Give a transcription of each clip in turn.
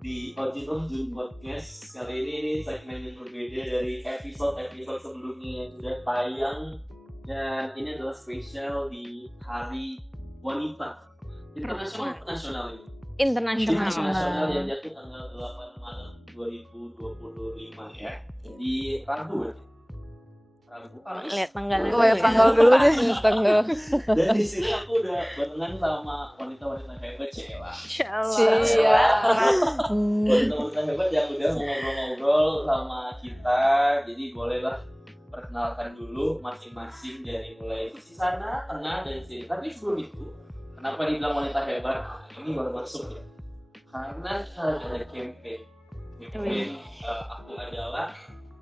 di Ojin Jun Podcast. Kali ini segmen yang berbeda dari episode sebelumnya yang sudah tayang. Dan ini adalah spesial di Hari Wanita Internasional Internasional yang jatuh tanggal 8 Maret 2025 ya. Di Rabu berarti. Lihat tanggalnya. Oh ya, tanggal dulu deh. Tanggal. Dan di sini aku udah barengan sama wanita-wanita hebat Cela. Wanita-wanita hebat yang udah mau ngobrol-ngobrol sama kita. Jadi bolehlah perkenalkan dulu masing-masing dari mulai sisi sana, tengah, dan sini. Tapi sebelum itu, kenapa dibilang wanita hebat? Ini baru masuk ya. Karena ada campaign. Aku adalah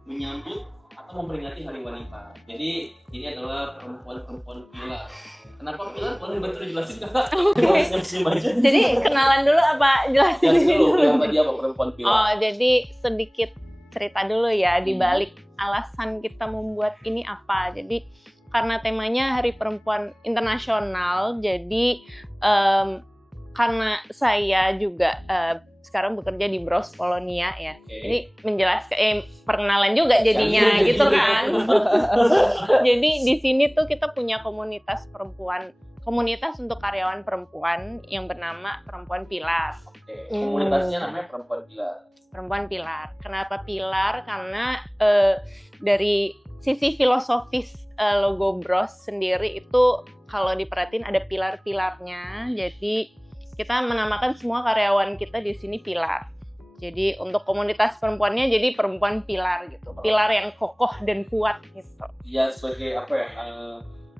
menyambut atau memperingati Hari Wanita. Jadi ini adalah perempuan pilar. Kenapa pilar? Boleh bantu jelasin kakak? Okay. Jadi kenalan dulu apa jelasin dulu? Kenapa dia perempuan pilar? Oh, jadi sedikit cerita dulu ya di balik alasan kita membuat ini apa. Jadi karena temanya Hari Perempuan Internasional, jadi karena saya juga sekarang bekerja di Bros Polonia ya. Okay. Jadi menjelaskan perkenalan juga jadinya gitu kan. Jadi di sini tuh kita punya komunitas perempuan, komunitas untuk karyawan perempuan yang bernama Perempuan Pilar. Oke. Komunitasnya namanya Perempuan Pilar. Perempuan Pilar. Kenapa Pilar? Karena dari sisi filosofis logo Bros sendiri itu kalau diperhatiin ada pilar-pilarnya. Jadi kita menamakan semua karyawan kita di sini pilar. Jadi untuk komunitas perempuannya jadi perempuan pilar gitu. Pilar yang kokoh dan kuat gitu. Ya sebagai apa ya?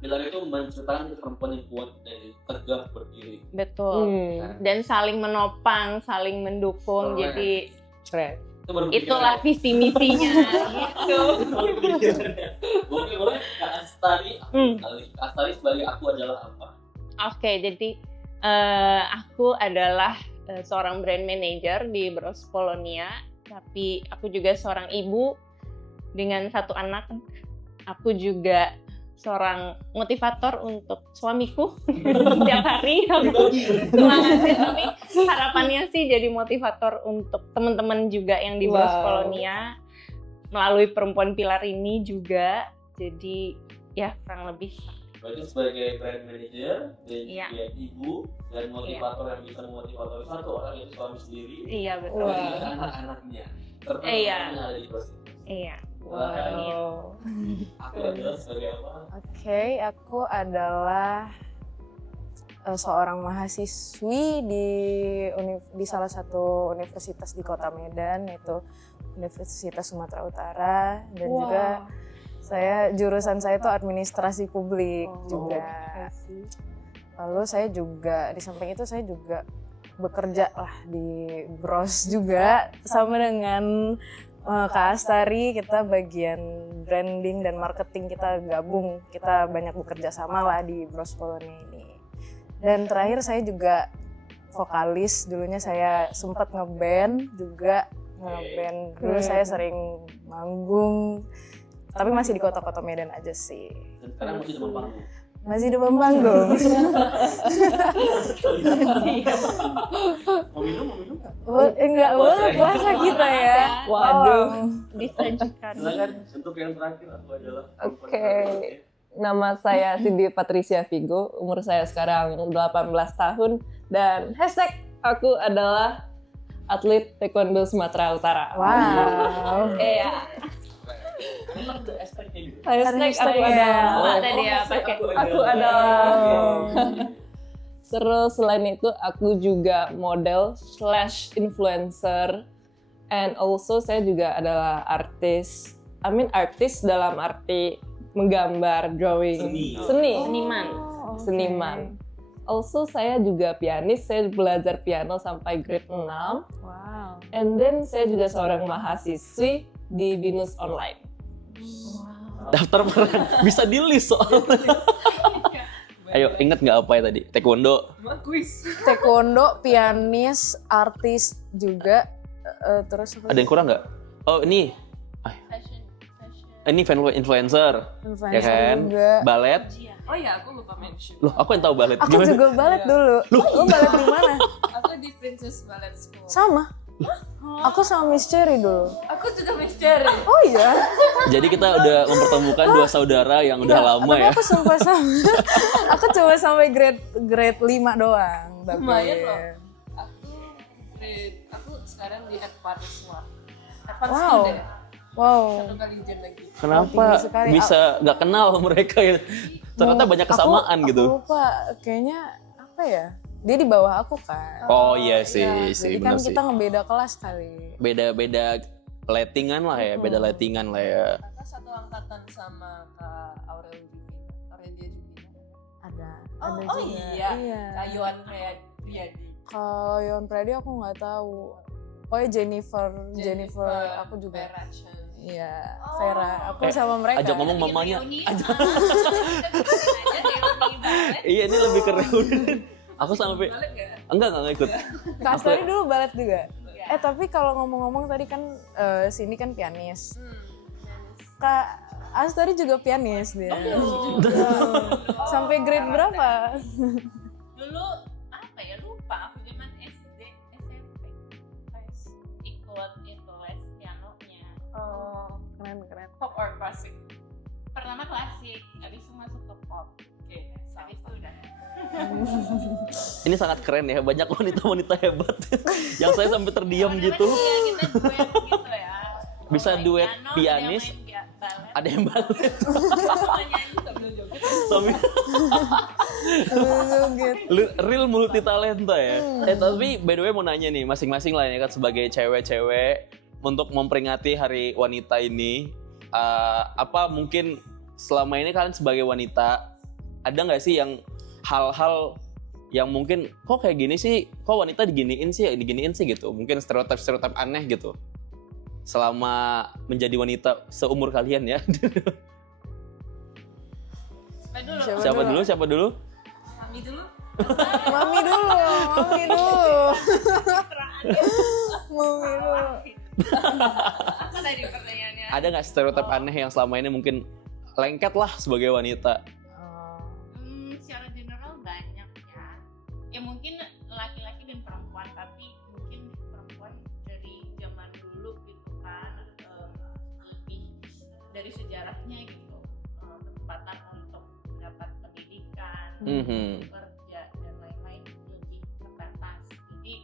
Pilar itu menceritakan perempuan yang kuat dan tegak berdiri. Betul. Dan saling menopang, saling mendukung. Jadi itulah visi misinya gitu. Boleh Kak Astari. Kak Astari sebagai aku adalah apa? Oke, jadi aku adalah seorang brand manager di Bros Polonia, tapi aku juga seorang ibu dengan 1 anak. Aku juga seorang motivator untuk suamiku setiap hari. Semangat sih, tapi harapannya sih jadi motivator untuk teman-teman juga yang di Bros Polonia melalui Perempuan Pilar ini juga. Jadi ya kurang lebih. Berarti sebagai brand manager dan juga ibu dan motivator yang bisa memotivatori satu orang itu suami sendiri. Iya betul. Dan anak-anaknya. Serta yang ada di proses. Iya. Wow. Aku adalah sebagai apa? Oke, aku adalah seorang mahasiswi di salah satu universitas di Kota Medan, yaitu Universitas Sumatera Utara, dan juga jurusan saya itu administrasi publik juga. Lalu saya juga di samping itu saya juga bekerja lah di Bros juga sama dengan Kak Astari. Kita bagian branding dan marketing kita gabung. Kita banyak bekerja sama lah di Bros Polonia ini. Dan terakhir saya juga vokalis. Dulunya saya sempat ngeband juga. Dulu saya sering manggung. Tapi masih di kota-kota Medan aja sih. Dan sekarang masih demam panggung. Masih demam panggung. Mau minum? Enggak boleh puasa kita ya. Waduh. Disajikan. Silakan untuk yang terakhir aku adalah. Oke. Nama saya Cindy Patricia Vigo. Umur saya sekarang 18 tahun dan aku adalah atlet taekwondo Sumatera Utara. Wow. Iya. Aku adalah. Terus selain itu aku juga model / influencer, and also saya juga adalah artis dalam arti menggambar, drawing, seniman. Also saya juga pianis, saya belajar piano sampai grade 6. Wow. And then saya juga seorang mahasiswi di Binus Online. Daftar mana? Bisa di-list soalnya. Ayo, inget nggak apa ya tadi? Taekwondo. Taekwondo, pianis, artis juga. Terus Ada yang kurang nggak? Oh ini. Ini influencer. Ya kan? Juga. Balet. Oh iya, aku lupa mention. Loh, aku yang tahu balet. Aku juga balet dulu. Lu balet di mana? Aku di Princess Ballet School. Sama. Aku sama Miss Cherry dulu. Aku juga misteri. Oh iya. Jadi kita udah mempertemukan dua saudara yang udah lama Tapi ya. aku sumpah sama. Aku cuma sampai grade 5 doang. Tapi Lumayan loh. Aku sekarang di Advanced 1. Advanced Wow. student. Wow. Satu kali jen lagi. Kenapa tinggi sekali. bisa nggak kenal mereka ya? Ternyata banyak kesamaan gitu. Aku lupa, kayaknya apa ya? Dia di bawah aku kan. Oh iya sih, Ya, sih jadi kan benar sih. kita ngebeda kelas kali. Beda-beda lettingan lah ya, beda lettingan lah ya. Kakak satu angkatan sama Kak Aurelia Juvina. Ada Oh juga. iya. Iya. Kayuan kayak Priyadi. Kalau Yon Pradi aku nggak tahu. Oh ya Jennifer, aku juga. Vera Chen. Iya, Oh. Vera. Aku sama mereka. Ajak ngomong mamanya. Reuni, reuni banget. Iya ini lebih ke reuni. Aku sampai Balik gak? enggak ikut. Kak Astari dulu balet juga. Tapi kalau ngomong-ngomong tadi kan Cindy kan pianis. Kak Astari juga pianis dia. Sampai grade berapa? Dulu apa ya, lupa aku zaman SD SMP pas ikut itu les pianonya. Oh, Keren. pop or classic? Pertama klasik, habis itu masuk ke pop. Oke, Habis itu udah. Ini sangat keren ya, banyak wanita-wanita hebat yang saya sampai terdiam gitu. Iya, kita duet gitu ya. Bisa Main duet piano, pianis. ada yang main balet, Ada yang balet, sama nyanyi sambil joget. sambil real multi talenta ya. Tapi by the way mau nanya nih, masing-masing lah ya kan sebagai cewek-cewek untuk memperingati Hari Wanita ini, apa mungkin selama ini kalian sebagai wanita ada nggak sih yang hal-hal yang mungkin kok kayak gini sih, kok wanita diginiin sih gitu, mungkin stereotip aneh gitu selama menjadi wanita seumur kalian ya. Siapa dulu? Mami dulu. Mami dulu. Apa tadi pertanyaannya? Ada nggak stereotip aneh yang selama ini mungkin lengket lah sebagai wanita? Secara general banyak ya. Ya mungkin laki-laki dan perempuan, tapi mungkin perempuan dari zaman dulu gitu kan lebih dari sejarahnya gitu, kesempatan untuk mendapat pendidikan, kerja dan lain-lain lebih terbatas. Jadi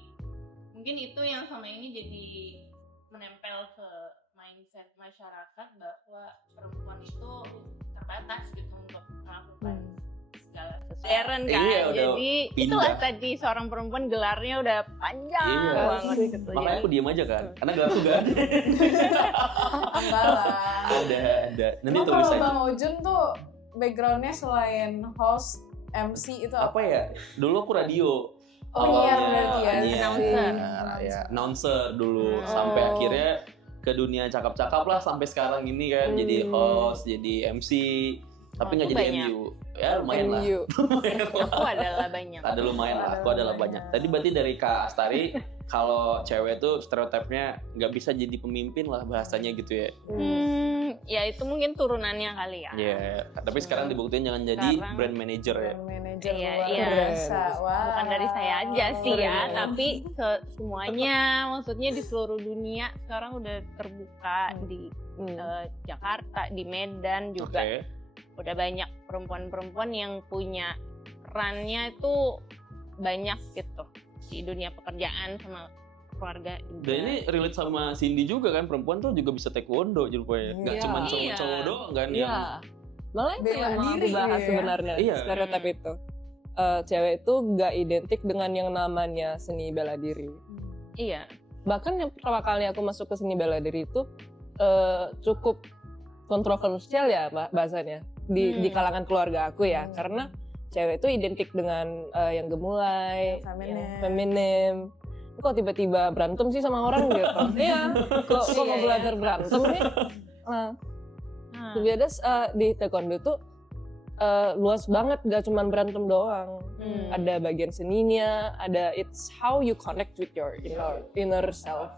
mungkin itu yang sama ini jadi menempel ke mindset masyarakat bahwa perempuan itu terbatas gitu untuk melakukan segala sesuatu. Modern kan, Iya, udah jadi pindah. itulah tadi seorang perempuan gelarnya udah panjang Iya. banget gitu. Makanya aku diem aja kan, karena gak aku gak ada. Enggak lah. Ada. Nanti Emang tulis kalau aja. Bang Ojun tuh backgroundnya selain host, MC itu Apa ya? Dulu aku radio. Penyiar berarti ya? Announcer. Ya, announcer dulu. Oh. Sampai akhirnya ke dunia cakap-cakap lah sampai sekarang ini kan. Jadi host, jadi MC. Tapi nggak Aku jadi banyak. MU. Ya lumayan lah. Aku adalah banyak. Ada lumayan lah, aku adalah banyak. Tadi berarti dari Kak Astari, kalau cewek tuh stereotipnya nggak bisa jadi pemimpin lah bahasanya gitu ya. Ya itu mungkin turunannya kali ya. Iya, tapi sekarang dibuktiin jangan jadi Sekarang- brand manager ya. Brand manager Iya, luar iya. biasa. Wah. Bukan dari saya aja sih ya, Keren. tapi semuanya, maksudnya di seluruh dunia sekarang udah terbuka di Jakarta, di Medan juga. Oke. Udah banyak perempuan-perempuan yang punya perannya itu banyak gitu di dunia pekerjaan sama keluarga juga. Dan ini relate sama Cindy juga kan, perempuan tuh juga bisa taekwondo rupanya. Nggak Iya. cuma Iya. cowok-cowok doang kan Iya. yang Malah itu Bela yang mau aku diri bahas ya. sebenarnya, Iya. stereotip itu. Cewek itu nggak identik dengan yang namanya seni bela diri. Iya. Bahkan yang pertama kali aku masuk ke seni bela diri itu cukup kontroversial ya bahasanya di kalangan keluarga aku ya, karena cewek itu identik dengan yang gemulai, Feminim. yang feminim. Kok tiba-tiba berantem sih sama orang gitu? Iya, kok mau belajar berantem nih? Nah, to be honest, di taekwondo tuh luas banget, gak cuma berantem doang. Ada bagian seninya, ada it's how you connect with your inner self.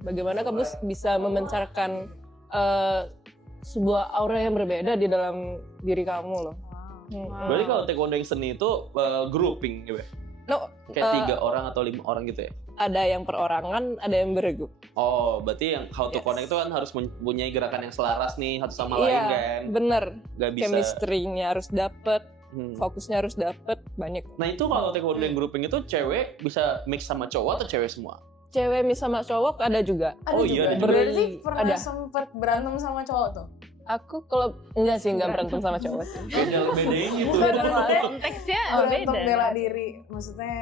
Bagaimana kamu bisa memancarkan sebuah aura yang berbeda di dalam diri kamu loh. Berarti kalau taekwondo yang seni itu grouping gitu ya? Kayak 3 orang atau 5 orang gitu ya? Ada yang perorangan, ada yang bergrup. Oh, berarti yang how to Yes. connect itu kan harus mempunyai gerakan yang selaras nih satu sama lain kan? Bener. Gak bisa. Chemistry-nya harus dapet, Hmm. fokusnya harus dapet, banyak. Nah itu kalau taekwondo yang grouping itu cewek bisa mix sama cowok atau cewek semua? Cewek mis sama cowok ada juga. Ada Oh, juga. iya, ada juga. Berarti pernah Ada. sempet berantem sama cowok tuh? Aku kalau enggak sih, enggak berantem sama cowok sih. Bedain gitu. Bukan, maksudnya Konteksnya untuk beda. bela diri, maksudnya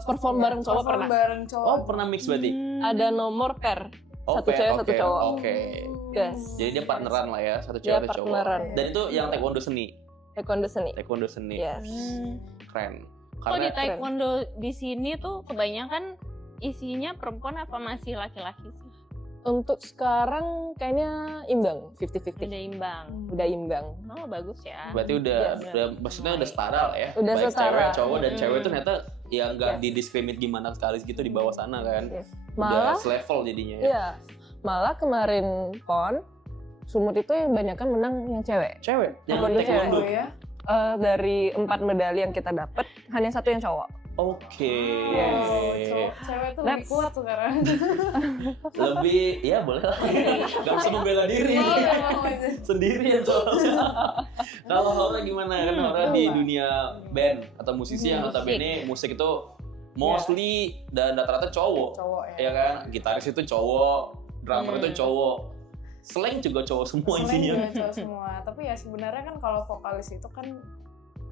Perform bareng cowok perform pernah. bareng cowok. Oh pernah mix berarti? Ada nomor pair. Oh, Satu pair, cewek, satu oke, cowok. Oke. Yes. Jadi dia partneran lah ya, satu Dia cewek satu cowok. partneran. Dan itu yang taekwondo seni. Taekwondo seni. Taekwondo seni. Yes. Keren. Kalau di Karena taekwondo di sini tuh kebanyakan isinya perempuan apa masih laki-laki sih? Untuk sekarang kayaknya imbang, 50-50. Udah imbang. Udah imbang. Oh bagus ya. berarti udah, Yes. maksudnya udah setara lah ya. Udah Baik setara. cewek cowok dan Hmm. cewek itu ternyata ya nggak Yes. didiskriminasi gimana sekali gitu di bawah sana kan. Yes. Udah Malah, selevel jadinya ya. iya. Malah kemarin PON, Sumut itu yang banyak kan menang yang cewek. Cewek. Yang Taekwondo taekwondo. Oh ya? Dari 4 medali yang kita dapat, hanya 1 yang cowok. Oke. Yes. Oh, cewek tuh lebih That's- kuat tuh sekarang. Lebih ya boleh lah. Gak bisa membela diri. Sendiri ya soalnya. Kalau Laura gimana? Kan Laura di dunia band atau musisi yang notabene musik itu mostly dan rata-rata cowok. Cowok Ya ya. kan? Gitaris itu cowok, drummer itu cowok. Slang juga cowok semua Selain isinya. juga cowok semua. Tapi ya sebenarnya kan kalau vokalis itu kan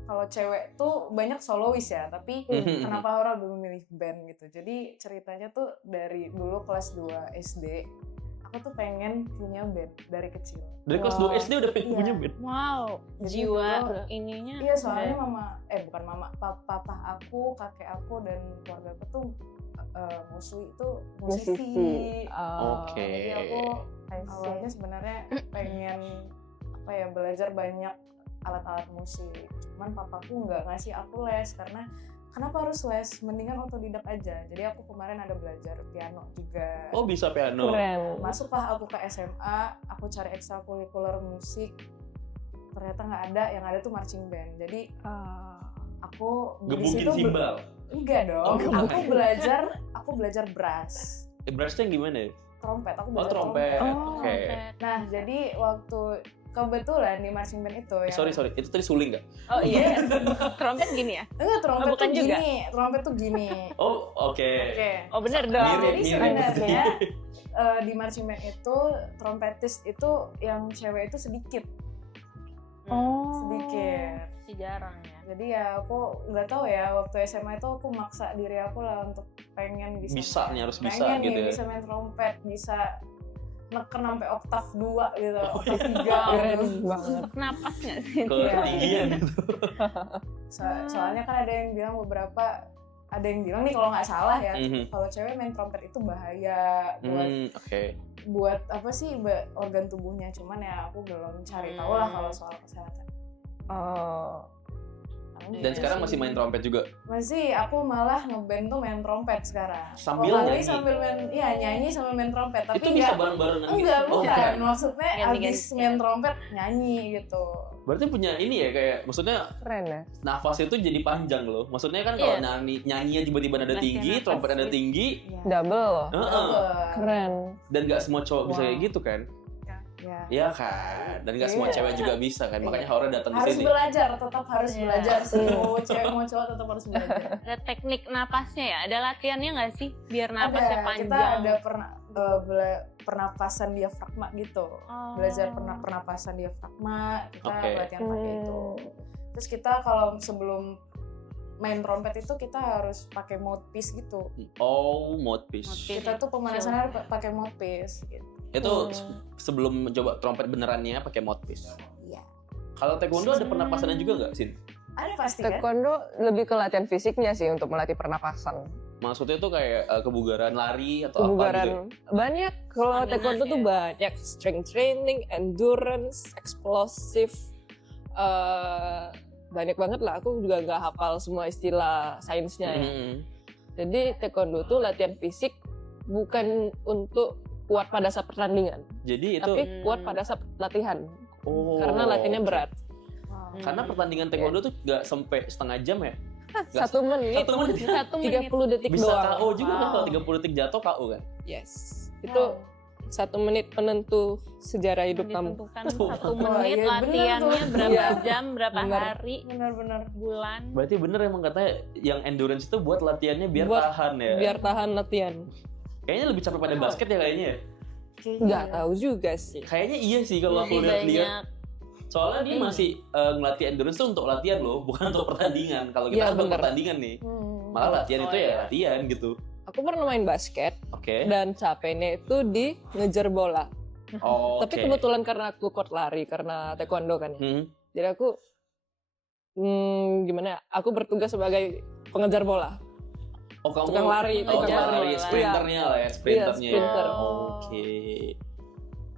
kalau cewek tuh banyak solois ya, tapi Mhm. kenapa orang dulu milih band gitu. Jadi ceritanya tuh dari dulu kelas 2 SD, aku tuh pengen punya band dari kecil. Dari kelas 2 SD udah pengen Iya. punya band. Wow, Jadi jiwa dulu- ininya. Iya, soalnya udah- bukan mama, papa aku, kakek aku dan keluarga aku tuh mostly itu musisi. Musisi. Oke. Jadi aku awalnya sebenarnya pengen belajar banyak alat-alat musik. Cuman papaku nggak ngasih aku les karena kenapa harus les? Mendingan otodidak aja. Jadi aku kemarin ada belajar piano juga. Oh bisa piano. Keren. Masuklah aku ke SMA, aku cari ekstrakurikuler musik. Ternyata nggak ada, yang ada tuh marching band. Jadi aku di Gebukin situ simbal. enggak dong. Oh, aku belajar brass, Brassnya yang gimana ya? trompet. Aku Oh belajar trompet. Oh, Oke. Nah, jadi waktu kebetulan di marching band itu ya. Sorry. Itu tadi suling nggak? Oh iya. Trompet gini ya? Enggak, trompet Oh, bukan tuh juga. gini. Trompet tuh gini. Oh oke. Oke. Oh bener dong. Mirip. Jadi sebenarnya di marching band itu trompetis itu yang cewek itu sedikit. Sedikit. Si jarang ya. Jadi ya aku nggak tahu ya, waktu SMA itu aku maksa diri aku lah untuk pengen Bisa nih, harus bisa pengen gitu nih ya. bisa main trompet, bisa neken sampai oktav 2 gitu, Oh, oktav 3 Keren gitu. banget. Napas nggak sih? Ke ketinggian gitu. Soalnya kan ada yang bilang ada yang bilang nih kalau nggak salah ya, Mhm. kalau cewek main trompet itu bahaya Oke. buat apa sih organ tubuhnya. Cuman ya aku belum cari tahu lah kalau soal kesehatan. Oh. Dan sekarang masih main trompet juga. Masih, aku malah ngeband tuh main trompet sekarang. Sambil Vokalis nyanyi? sambil main, iya nyanyi sambil main trompet. Tapi Itu bisa bareng-barengan gitu. enggak, Oh, bukan. bukan. Maksudnya Ganti-ganti. abis main trompet nyanyi gitu. Berarti punya ini ya kayak maksudnya Keren ya. nafas itu jadi panjang loh. Maksudnya kan kalau Iya. nyanyi tiba-tiba nada Latihan tinggi, nafas trompet nada gitu. tinggi, Iya. Double loh. heeh. Keren. Dan nggak semua cowok bisa Wow. kayak gitu kan? Ya. Iya kan. Dan nggak semua Iya. cewek juga bisa kan. Makanya Haura datang ke Harus sini. belajar, tetap harus Iya. belajar sih. Mau cewek mau cowok tetap harus belajar. Ada teknik napasnya ya? Ada latihannya nggak sih? Biar napasnya panjang. Kita ada pernapasan diafragma gitu. Oh. Belajar pernapasan diafragma, kita Oke. latihan pakai itu. Terus kita kalau sebelum main trompet itu kita harus pakai mouthpiece gitu. Oh, mouthpiece. Mouthpiece. Kita tuh pemanasannya pakai mouthpiece gitu. Itu sebelum mencoba trompet benerannya pakai mouthpiece. Iya. Kalau taekwondo ada pernapasannya juga nggak, Sin? Ada pasti kan? Taekwondo lebih ke latihan fisiknya sih untuk melatih pernapasan. Maksudnya tuh kayak kebugaran lari atau apa gitu? Kebugaran banyak. Kalau Stamina taekwondo tuh ya. banyak strength training, endurance, explosive. Banyak banget lah. Aku juga nggak hafal semua istilah sainsnya ya. Mhm. Jadi taekwondo tuh latihan fisik bukan untuk kuat pada saat pertandingan, Jadi itu tapi kuat pada saat latihan. oh, Karena latihannya oke. Wow. Hmm. Karena pertandingan taekwondo tuh nggak sampai setengah jam ya? 1 menit. 1 menit. 1 menit. 30 detik Bisa doang. KO juga kan Wow. kalau 30 detik jatuh KO kan? Yes. Itu 1 menit penentu sejarah hidup kamu. Ditentukan Betul. 1 Oh, menit iya, bener latihannya tuh. berapa Iya. jam, berapa Bener. hari, Benar-benar. bulan. Berarti bener emang katanya yang endurance itu buat latihannya biar Buat- tahan ya. Biar tahan latihan. Kayaknya lebih capek pada basket ya kayaknya ya. Nggak tahu juga sih. Kayaknya iya sih kalau aku Lebih lihat-lihat. banyak. Soalnya dia masih ngelatih endurance tuh untuk latihan loh, bukan untuk pertandingan. Kalau kita Iya, kan untuk bener. pertandingan nih. Hmm. Malah latihan Oh, itu ya iya. latihan gitu. Aku pernah main basket Oke. dan capeknya itu di ngejar bola. Oh, Tapi kebetulan karena aku court lari karena taekwondo kan ya. Jadi aku gimana ya? Aku bertugas sebagai pengejar bola. Oh, kamu tukang lari, oh, tukang tukang lari. lari, sprinternya lah ya, sprinternya. Iya, sprinter. Oke.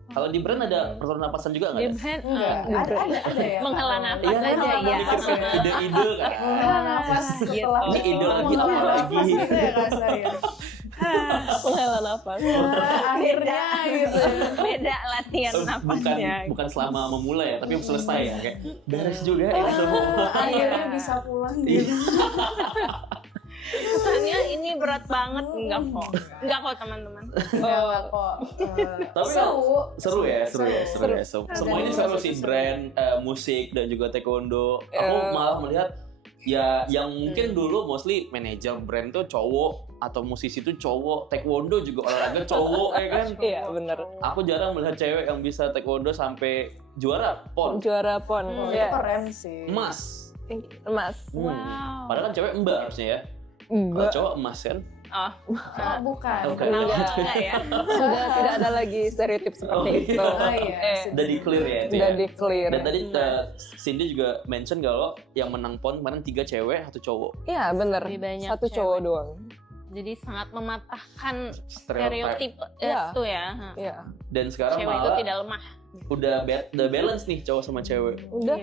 Kalau di brand ada pernapasan juga nggak Di ya? brand Enggak, ada ya. menghela Kak? nafas Iya, aja menghela ya. nafas ya. Ide-ide kan. Menghela nafas setelah Ini ide lagi, apa menghela lagi? nafas gitu ya Kak saya. Menghela nafas. Akhirnya gitu. Beda latihan nafasnya. Bukan selama memulai ya, tapi selesai ya. Kayak beres juga ya semua. Akhirnya bisa pulang gitu. Kesannya ini berat banget. Enggak kok teman-teman. Enggak kok. Tapi seru ya. Semua ini seru sih, brand, musik dan juga taekwondo. Aku malah melihat ya yang mungkin dulu mostly manajer brand tuh cowok atau musisi tuh cowok, taekwondo juga olahraga cowok ya kan. Iya, bener. Aku jarang melihat cewek yang bisa taekwondo sampai juara PON, Juara PON. Itu Iya. keren sih. emas. Emas. Wow. Padahal kan cewek mbak harusnya ya. Kalau Enggak. cowok emas kan. Oh, Oh, bukan. Oke. enggak ya. Sudah tidak ada lagi stereotip seperti Oh, itu. Oh iya. Udah di clear ya itu Sudah ya. di clear. Dan tadi Cindy juga mention kalau yang menang PON kemarin 3 cewek, 1 cowok. Iya, bener. Lebih banyak 1 cewek. cowok doang. Jadi sangat mematahkan Stereotip. stereotip Iya. itu ya. Iya. Dan sekarang Cewek itu malah tidak lemah. udah balance nih cowok sama cewek Udah.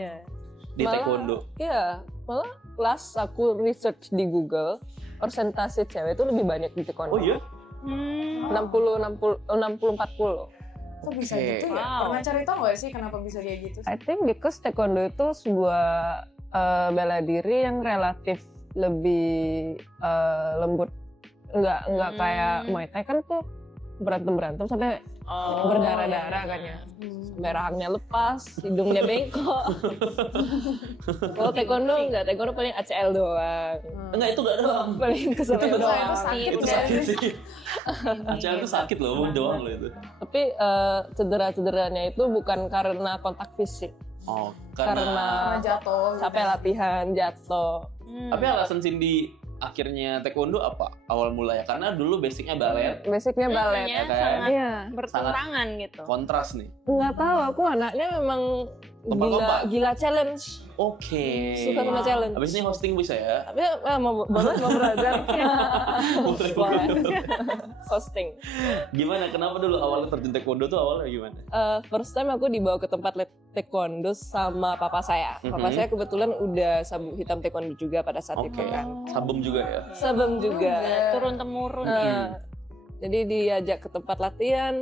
di Malah- taekwondo. Iya, malah last aku research di Google, persentase cewek itu lebih banyak di taekwondo. Oh iya? 60-40. Kok bisa Oke. gitu ya? Wow. Pernah cari tahu nggak sih kenapa bisa kayak gitu? I think because taekwondo itu sebuah bela diri yang relatif lebih lembut. Enggak kayak Muay Thai kan tuh berantem sampai berdarah-darah kan ya. Sampai rahangnya lepas, hidungnya bengkok. Kalau taekwondo enggak, taekwondo paling ACL doang. Enggak, itu enggak doang. Paling kesel Itu doang. itu sakit Itu ya. sakit sih. Acara itu sakit loh, omong doang loh itu. Tapi cedera-cederanya itu bukan karena kontak fisik, Oh, karena Karena jatuh. gitu. capek latihan, jatuh. Tapi alasan Cindy akhirnya taekwondo apa awal mulanya? Karena dulu basicnya balet, Basicnya balet. Kayaknya kan? sangat Iya, bertentangan gitu. kontras nih. nggak tahu aku anaknya memang Lompat-lompat. gila challenge, Oke. suka sama challenge. Abis ini hosting bisa ya? Tapi mau belajar Boleh, Boleh. boleh. hosting. Gimana? Kenapa dulu awalnya terjun taekwondo tuh awalnya gimana? First time aku dibawa ke tempat taekwondo sama papa saya. Papa Mhm. saya kebetulan udah sabuk hitam taekwondo juga pada saat itu Oke. kan. Sabem juga ya? Sabem juga. Turun temurun Eh, ya. Jadi diajak ke tempat latihan,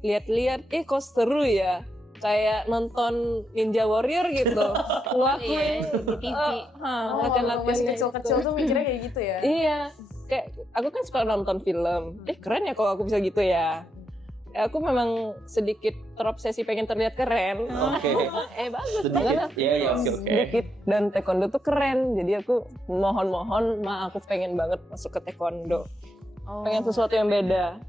lihat-lihat, kok seru ya. Kayak nonton Ninja Warrior gitu. Ngelakuin Di TV. Oh, latihan-latihan masih kecil-kecil tuh mikirnya kayak gitu ya? Iya, kayak aku kan suka nonton film. Keren ya kalau aku bisa gitu ya. Aku memang sedikit terobsesi pengen terlihat keren. Oke. Bagus Sedikit. banget. Iya, iya, oke. Sedikit, dan taekwondo tuh keren. Jadi aku mohon-mohon, aku pengen banget masuk ke taekwondo. Pengen sesuatu yang beda.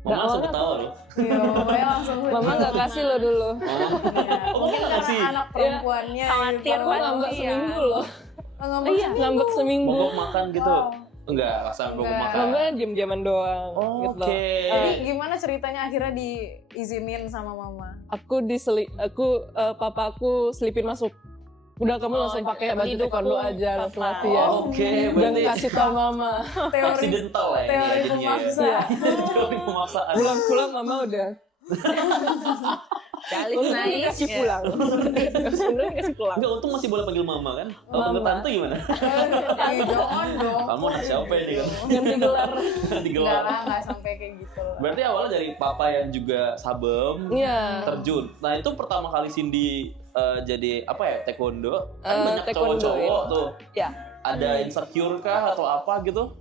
Mama langsung awalnya ketawa loh. Iya, mamanya langsung. Mama nggak kasih lo dulu. Oh, Mungkin mama karena kasih. anak perempuannya. Khawatir gitu. Aku ngambek Iya. seminggu loh. Ngambek Iya, ngambek seminggu. Mogok makan gitu? Oh. Enggak, sampai mogok Enggak. makan. Ngambek diam-diaman doang. Oh, gitu. oke. Jadi gimana ceritanya akhirnya diizinin sama mama? Papa aku selipin masuk. Udah kamu langsung pakai baju didukung taekwondo aja, langsung papa. latihan. Oke, Jangan berarti kasih tau mama. Teori aksidental ya ini teori jadinya ya. pemaksa. Iya. Teori pemaksaan. Pulang-pulang mama udah. Kali Untung naik. dikasih ya. pulang. Sebenarnya dikasih pulang. Enggak, untung masih boleh panggil mama kan? Kalau panggil Mama. tante gimana? Iya, jangan dong. Kamu anak siapa ini kan? Ganti gelar. Enggak Digelar. lah, enggak sampai kayak gitu lah. Berarti awalnya dari papa yang juga sabem, Iya. terjun. Nah itu pertama kali Cindy jadi apa ya taekwondo? Kan banyak Taekwondo, cowok-cowok ya. tuh. Ya. ada insecure kah atau apa gitu?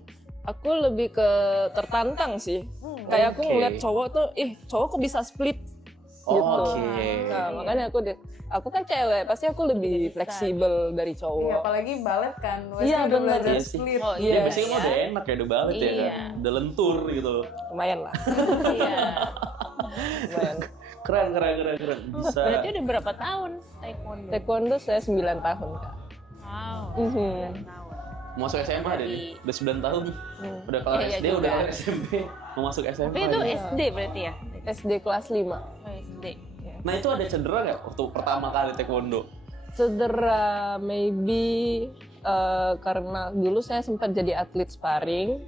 Aku lebih ke tertantang sih. Kayak aku Oke. ngeliat cowok tuh, cowok kok bisa split gitu. Oke. Nah, makanya aku kan cewek, pasti aku lebih fleksibel dari Iya, cowok. apalagi balet kan. Pasti Iya, udah bener. belajar Iya sih. split. Oh, Iya, Iya, biasanya mah udah enak ya, udah banget ya Iya. kan. Udah lentur gitu. Lumayan lah. Iya. Lumayan. Keren. Bisa. Berarti udah berapa tahun taekwondo? Taekwondo saya 9 tahun, Kak. Wow. Mhm. 9 tahun. Mau masuk SMA deh nih. Udah 9 tahun. Udah kelar Iya, iya SD, juga. udah kelar SMP. Mau masuk SMA. Tapi itu ya. SD berarti ya? SD kelas 5. Oh, SD. Nah itu ada cedera nggak waktu pertama kali taekwondo? Cedera maybe karena dulu saya sempat jadi atlet sparring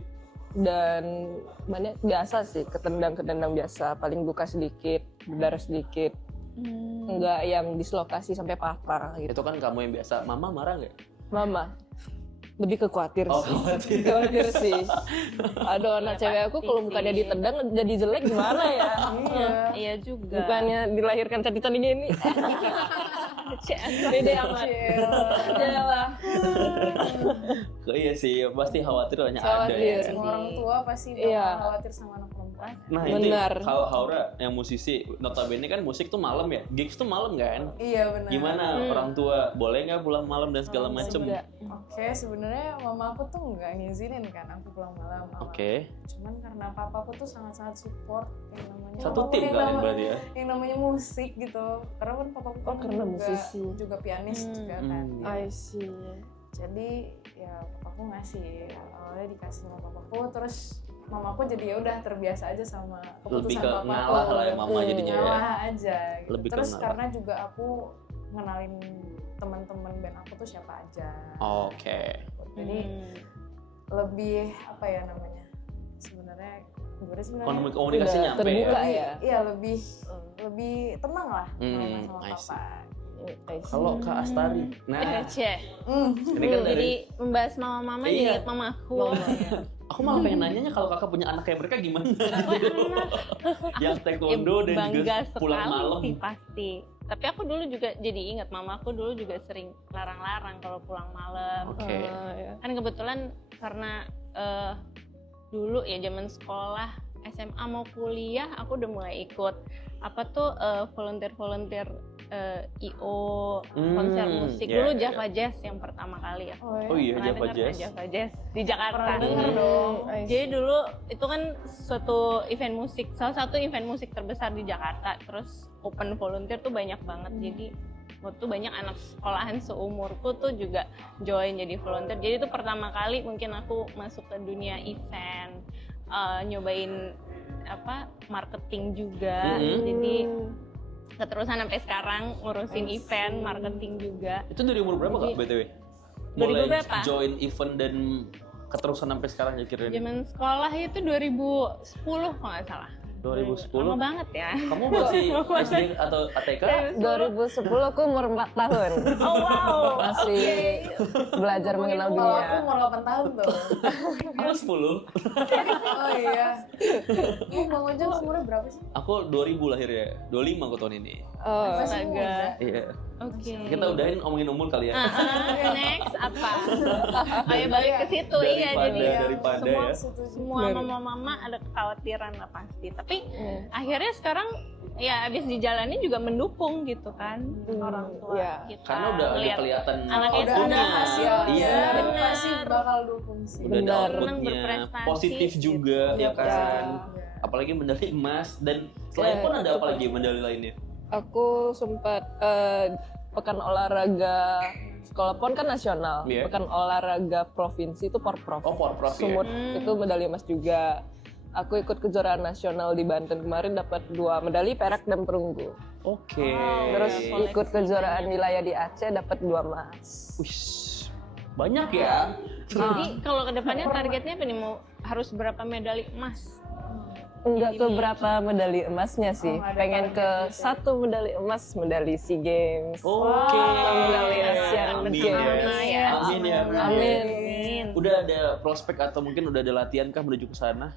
dan banyak biasa sih ketendang biasa, paling luka sedikit, berdarah sedikit, enggak yang dislokasi sampai patah gitu. Itu kan kamu yang biasa. Mama marah nggak? Mama lebih ke khawatir Oh, sih. khawatir. Khawatir sih. Aduh, anak cewek aku kalau bukannya ditendang jadi jelek gimana ya? Iya juga. Bukannya dilahirkan cantik ini. Beda amat. Yalah. Iya sih, pasti khawatir banyak ada Khawatir. ya. Semua orang tua pasti bakal Iya. khawatir sama anak perempuan. Nah Benar. itu kalau Haura yang musisi, notabene kan musik tuh malam ya, gigs tuh malam kan? Iya benar. Gimana orang tua, boleh nggak pulang malam dan segala macem? Enggak. Oke, sebenarnya mama aku tuh nggak ngizinin kan aku pulang malam. Oke, Cuman karena papaku tuh sangat-sangat support yang namanya satu apapun tim yang kalian nama- berarti ya? yang namanya musik gitu. Karena kan papaku kan karena juga, musisi. juga pianis juga kan. Hmm. dia. I see. Jadi ya papaku ngasih, awalnya dikasih sama papaku, terus mamaku jadi ya udah terbiasa aja sama Lebih keputusan ke papaku. ngalah lah ya mama jadinya ya. Ngalah aja gitu. Lebih ke Terus ngalah. karena juga aku ngenalin teman-teman band aku tuh siapa aja. Oke. Jadi lebih apa ya namanya? Sebenarnya gimana sih namanya? Komunikasi Udah nyampe terbuka ya? ya. Iya lebih tenang lah mama sama I see. papa. I see. Kalau Kak Astari, nah Ceh. ini kan dari, Jadi membahas mama-mama Iya. jadi ingat mamaku. aku malah pengen nanyanya kalau kakak punya anak kayak mereka gimana? Yang taekwondo dan Bangga juga pulang sekali malam. sih pasti. Tapi aku dulu juga jadi ingat mamaku dulu juga sering larang-larang kalau pulang malam. Oke. Ya. Kan kebetulan karena dulu ya zaman sekolah SMA mau kuliah aku udah mulai ikut apa tuh volunteer IO konser musik iya, dulu iya, Java Jazz yang pertama kali ya. Oh iya, Pernah Java dengar nggak Jazz. Java Jazz di Jakarta. Pernah denger dong. Jadi dulu itu kan suatu event musik, salah satu event musik terbesar di Jakarta. Terus open volunteer tuh banyak banget. Jadi waktu banyak anak sekolahan seumurku tuh juga join jadi volunteer. Jadi itu pertama kali mungkin aku masuk ke dunia event, nyobain apa marketing juga. Jadi keterusan sampai sekarang ngurusin event, marketing juga. Itu dari umur berapa Kak BTW? 2000 Mulai berapa? join event dan keterusan sampai sekarang ya kira-kira? Zaman sekolah itu 2010 kalau nggak salah. 2010. Lama banget ya. Kamu masih SD atau ATK? 2010 aku umur 4 tahun. Oh wow. Masih belajar mengenal Kalau aku dunia. umur 8 tahun tuh. Aku 10. Oh iya. Bang Ojol umurnya berapa sih? Aku 2000 lahirnya. 25 aku tahun ini. Oh, Masih Astaga. muda. Iya. Oke. Kita udahin ngomongin umur kali ya. Next apa? Ayo balik ke situ iya Daripada jadi ya. semua mama-mama ada kekhawatiran lah pasti. Tapi akhirnya sekarang ya abis dijalani juga mendukung gitu kan orang tua Iya. kita. Karena udah lihat kelihatan anaknya Udah ada sudah hasil. Iya. Benar. Pasti bakal dukung sih. Udah ada Benar. Senang outputnya, berprestasi, positif gitu. juga ya kan. Iya. Apalagi medali emas dan selain pun ada apa lagi medali lainnya? aku sempat pekan olahraga sekolah pon kan nasional, Iya. pekan olahraga provinsi itu porprov. Oh, porprov ya. Sumut itu medali emas juga. Aku ikut kejuaraan nasional di Banten kemarin dapat 2 medali perak dan perunggu. Oke. Terus ikut kejuaraan wilayah di Aceh dapat 2 emas. Wih, banyak ya. Jadi kalau kedepannya targetnya apa nih mau harus berapa medali emas? Enggak ke berapa medali emasnya sih. Oh, ada Pengen ke target gitu. 1 medali emas, medali SEA Games. Oke. Medali Asian Amin Games. ya. Amin ya. Amin. Udah ada prospek atau mungkin udah ada latihan kah menuju ke sana?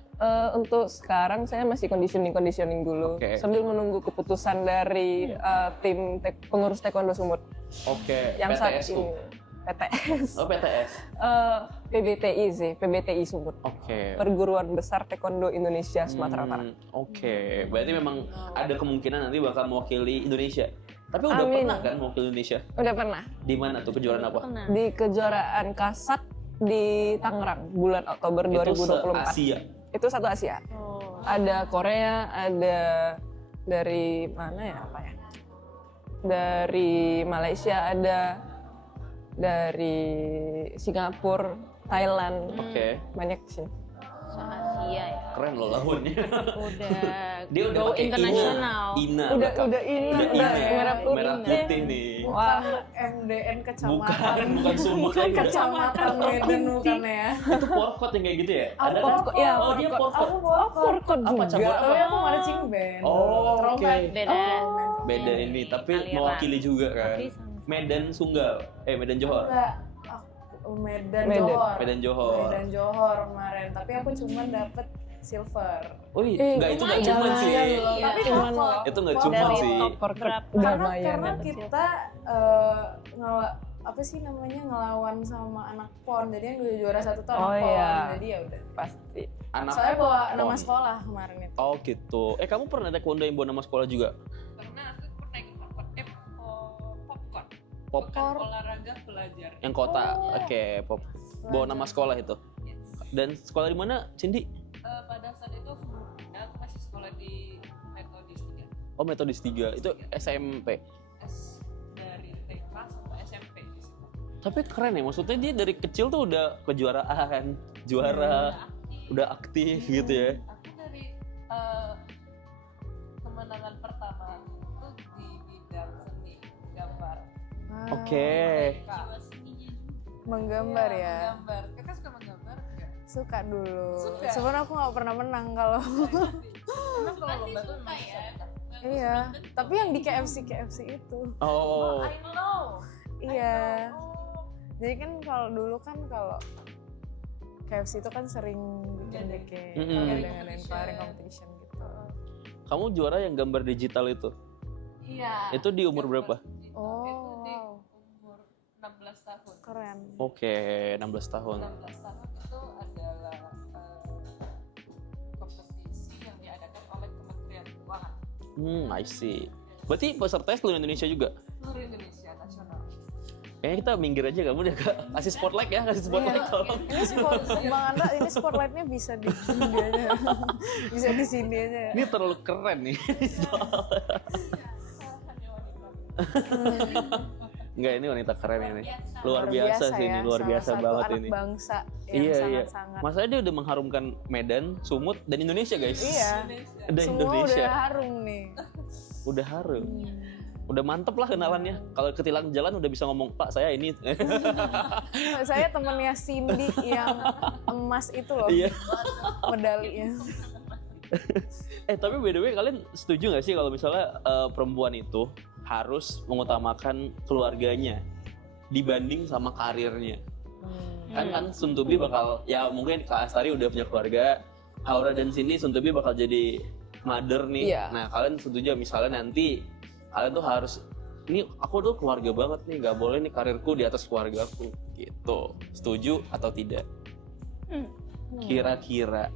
Untuk sekarang saya masih conditioning dulu Oke. sambil menunggu keputusan dari tim pengurus taekwondo Sumut Oke. yang saat PTSU. ini. PTS. Oh PTS. PBTI sih, PBTI Sumut. Oke. Perguruan Besar Taekwondo Indonesia Sumatera Utara. Oke, berarti memang ada kemungkinan nanti bakal mewakili Indonesia. Tapi udah Amin. pernah kan mewakili Indonesia? Udah pernah Di mana tuh kejuaraan apa? Pernah. di kejuaraan Kasat di Tangerang bulan Oktober Itu 2024. se-Asia. Itu satu Asia. Oh. Ada Korea, ada dari mana ya, apa ya? Dari Malaysia ada, dari Singapura, Thailand, Oke. banyak sih. Se-Asia ya. Keren loh lawannya. Udah Dia udah go pakai internasional. Ina. Udah bahkan. ini, Udah udah Ina. merah putih. Merah putih nih. Wah, MDN Bukan, kecamatan. bukan Sumut Bukan lagi. kecamatan Medan bukan ya. Itu porkot yang kayak gitu ya? Ada kan? porkot, ya, Oh dia porkot. Aku porkot. porkot Apa, juga. cabur apa? Tapi aku marching band. Oh, Trompet. oke. Beda. Beda ini, tapi Aliran. mewakili juga kan. Tapi sama-sama. Medan Sunggal. Medan Johor. Enggak. Medan Medan. Johor. Medan Johor. Medan Johor kemarin. Tapi aku cuma dapet silver. Wih, Eh, enggak itu enggak lumayan. cuma sih. Iya, Iya. Tapi Cuman porkot. Itu nggak Porkot. cuma Dari sih. top Porkot. berapa? Karena Lumayan. kita apa sih namanya ngelawan sama anak PON. Jadi yang juara satu tuh anak Oh, PON. iya. Jadi ya udah. Pasti. Anak. Soalnya bawa nama PON. sekolah kemarin itu. Oh gitu. Kamu pernah taekwondo yang bawa nama sekolah juga? Karena aku pernah ikut popcorn. Pop Bukan olahraga belajar. yang kota. Oh. Oke, pop. Bawa nama sekolah itu. Yes. Dan sekolah di mana, Cindy? Pada saat itu aku masih sekolah di Metodis 3. Oh, Metodis 3. Itu SMP. Dari TK sampai SMP di situ. Tapi keren ya, maksudnya dia dari kecil tuh udah kejuaraan, juara, udah aktif gitu ya. Aku dari kemenangan pertama itu di bidang seni gambar. Oke. Jiwa Menggambar Iya, ya. Menggambar. Kakak suka menggambar enggak? Suka dulu. Suka. Sebenarnya aku nggak pernah menang kalau. Emang kalau lomba tuh emang suka. Iya. Tapi yang di KFC itu. Oh. I know. Iya. Jadi kan kalau dulu kan kalau KFC itu kan sering bikin Mm-mm. dengan inspiring competition gitu. Kamu juara yang gambar digital itu? Iya. Itu di umur berapa? Oh, Itu di wow. umur 16 tahun. Keren. Oke, 16 tahun. 16 tahun itu adalah kompetisi yang diadakan oleh Kementerian Keuangan I see. Berarti pesertanya seluruh Indonesia juga? seluruh Indonesia nasional. Kayaknya kita minggir aja kamu deh Kak. Kasih spotlight ya, kasih spotlight Iya. tolong. Ini Bang Andra, ini spotlightnya bisa di sini aja. Bisa di sini aja. Ini terlalu keren nih. Hanya wanita. Enggak, ini wanita keren ini. Luar biasa sih ini, luar Salah biasa satu banget anak ini. bangsa yang Iya, iya. sangat-sangat. Masalahnya dia udah mengharumkan Medan, Sumut, dan Indonesia guys. Iya. Indonesia. Udah Semua Indonesia. udah harum nih. Udah harum. Udah mantep lah kenalannya. Kalau ketilang jalan udah bisa ngomong, Pak saya ini. Saya temennya Cindy yang emas itu loh, Iya. medalinya. Tapi by the way kalian setuju gak sih kalau misalnya perempuan itu harus mengutamakan keluarganya dibanding sama karirnya? Kan soon to be bakal, ya mungkin Kak Astari udah punya keluarga, Aura dan Cindy soon to be bakal jadi mother nih. Iya. Nah kalian setuju misalnya nanti kalian tuh harus, ini aku tuh keluarga banget nih, gak boleh nih karirku di atas keluargaku gitu. Setuju atau tidak? Kira-kira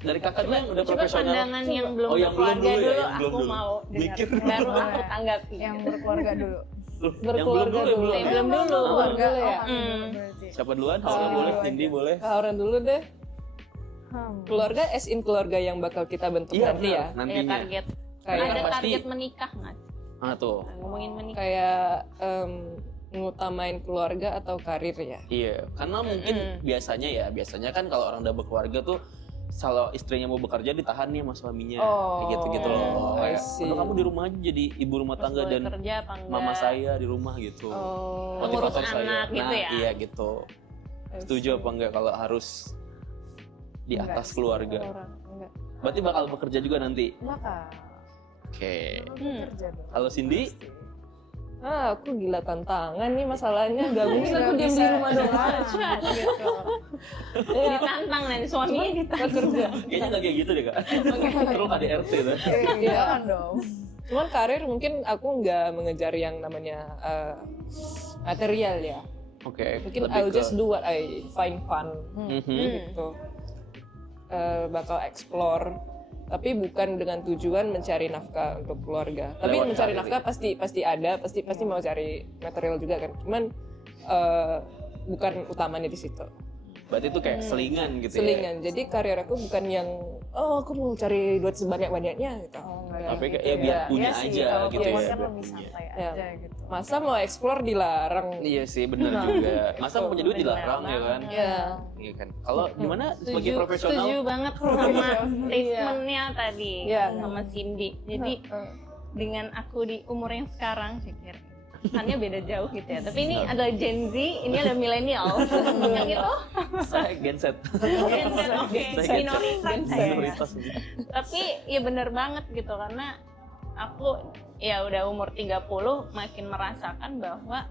dari kakak dulu yang udah Coba profesional. pandangan yang belum Oh, yang belum berkeluarga dulu ya, dulu, yang belum aku dulu. mau Mikir dengar. Baru dulu. aku tanggapi. Yang berkeluarga dulu. Loh, yang Berkeluarga belum dulu. Yang belum dulu. Keluarga dulu ya? oh, kami dulu berarti. Siapa duluan? Aura boleh, Cindy boleh. Kak Aura dulu deh. Hmm. Keluarga as in keluarga yang bakal kita bentuk Iya nanti benar, ya. Ya, nantinya. target. Kayak Ada pasti- target menikah nggak? Ah tuh. Ngomongin menikah. kayak ngutamain keluarga atau karir ya. Iya, karena mungkin biasanya kan kalau orang udah berkeluarga tuh kalau istrinya mau bekerja ditahan nih sama suaminya. Oh. Kayak gitu-gitu loh. I Kayak, see. "Udah kamu di rumah aja jadi ibu rumah Terus tangga boleh dan kerja apa enggak? mama saya di rumah gitu." Oh. Ngurus Motivator saya. anak gitu ya? Iya gitu. Setuju apa enggak kalau harus di Enggak atas sih, keluarga? orang enggak. Berarti bakal bekerja juga nanti. Bakal. Oke. Kerja dong. Kalau Cindy? Aku gila tantangan nih masalahnya. Gak bisa aku Nggak diam di bisa rumah doang. jalan, gitu. Ditantang nanti suaminya ditantang. Kerja. Kayaknya nggak kayak gitu deh kak. Terus KDRT tuh. Jangan dong. Cuman karir mungkin aku nggak mengejar yang namanya material ya. Oke. Mungkin lebih I'll ke- just do what I find fun Mhm. gitu. Bakal explore, tapi bukan dengan tujuan mencari nafkah untuk keluarga. Tapi Lewat mencari karir. nafkah pasti ada, pasti mau cari material juga kan. Cuman bukan utamanya di situ. Berarti itu kayak selingan gitu ya. Selingan. Jadi karir aku bukan yang aku mau cari duit sebanyak-banyaknya gitu. Tapi kayak ya biar punya sih, aja kalau gitu punya ya. kan biar lebih punya. santai Ya. aja gitu. Masa mau explore dilarang? Iya sih, benar juga. Masa mau punya duit dilarang ya kan? Ya. Iya kan. Kalau gimana sebagai profesional? Setuju banget sama statementnya tadi Iya. sama Cindy. Jadi dengan aku di umur yang sekarang, saya kira kesannya beda jauh gitu ya. Tapi ini adalah Gen Z, ini adalah milenial. Yang itu Saya genset. Gen Z, oke, Saya minoritas saya. Minoritas. Tapi ya bener banget gitu karena aku ya udah umur 30 makin merasakan bahwa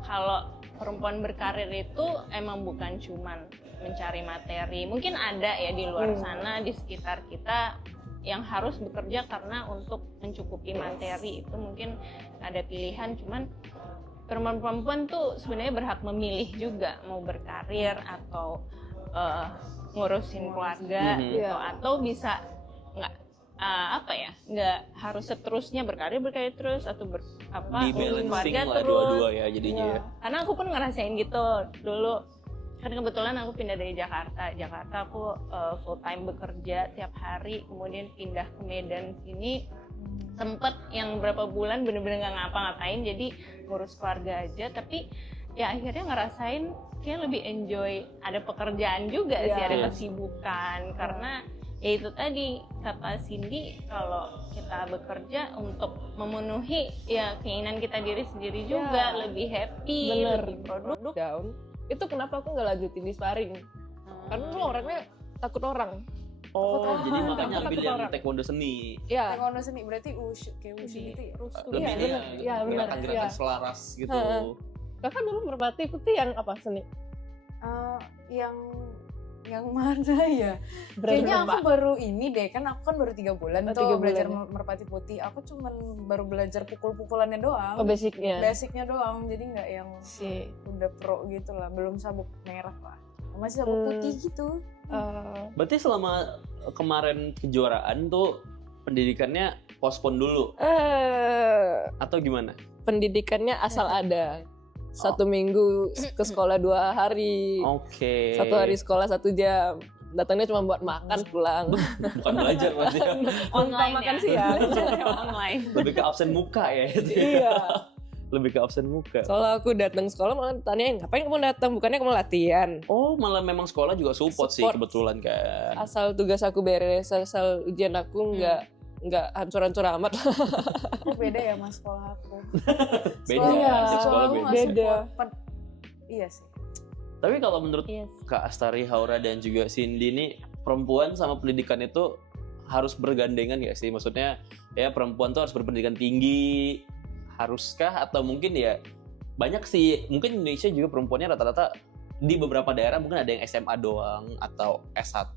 kalau perempuan berkarir itu emang bukan cuman mencari materi. Mungkin ada ya di luar sana di sekitar kita yang harus bekerja karena untuk mencukupi materi itu mungkin ada pilihan, cuman perempuan-perempuan tuh sebenarnya berhak memilih juga mau berkarir atau ngurusin keluarga Mhm. gitu, atau bisa nggak harus seterusnya berkarir terus atau Di ngurusin balancing keluarga lah terus. dua-dua ya jadinya ya. Karena aku pun ngerasain gitu dulu. Kan kebetulan aku pindah dari Jakarta. Jakarta aku full time bekerja tiap hari, kemudian pindah ke Medan sini. Sempet yang berapa bulan bener-bener nggak ngapa-ngapain, jadi ngurus keluarga aja. Tapi ya akhirnya ngerasain kayak lebih enjoy ada pekerjaan juga sih, ada Iya. kesibukan. Karena ya itu tadi kata Cindy, kalau kita bekerja untuk memenuhi ya keinginan kita diri sendiri juga, lebih happy, Bener. lebih produktif. Down. Itu kenapa aku nggak lanjutin di sparring? Karena lu orangnya takut orang. Oh, jadi makanya Takut ambil yang orang. taekwondo seni. Ya. Taekwondo seni berarti kayak wushu gitu ya? Lebih Iya, benar. Iya, benar. gerakan-gerakan Iya. selaras gitu. Heeh. Kakak dulu merpati putih yang apa seni? Yang mana ya? Kayaknya aku baru ini deh, kan aku kan baru 3 bulan Oh, tuh 3 belajar bulan. merpati putih. Aku cuman baru belajar pukul-pukulannya doang. Oh, basicnya. Basicnya doang, jadi nggak yang Si. udah pro gitu lah, belum sabuk merah lah. Masih sabuk putih gitu. Berarti selama kemarin kejuaraan tuh pendidikannya postpone dulu atau gimana? Pendidikannya asal ada. 1 minggu ke sekolah 2 hari. Oke. 1 hari sekolah 1 jam. Datangnya cuma buat makan pulang. Bukan belajar berarti ya. Online makan ya? siang. Online. Lebih ke absen muka ya itu. Iya. Lebih ke absen muka. Soalnya aku datang sekolah malah ditanyain ngapain kamu datang, bukannya kamu latihan. Oh, malah memang sekolah juga support sih Support. kebetulan kan. Asal tugas aku beres, asal ujian aku nggak hancur-hancur amat. Oh beda ya mas sekolah aku. Beda, tiap sekolah aku beda. nggak support. Iya sih. Tapi kalau menurut Yes. Kak Astari, Haura, dan juga Cindy nih, perempuan sama pendidikan itu harus bergandengan gak sih? Maksudnya ya perempuan tuh harus berpendidikan tinggi, haruskah? Atau mungkin ya banyak sih, mungkin Indonesia juga perempuannya rata-rata di beberapa daerah mungkin ada yang SMA doang atau S1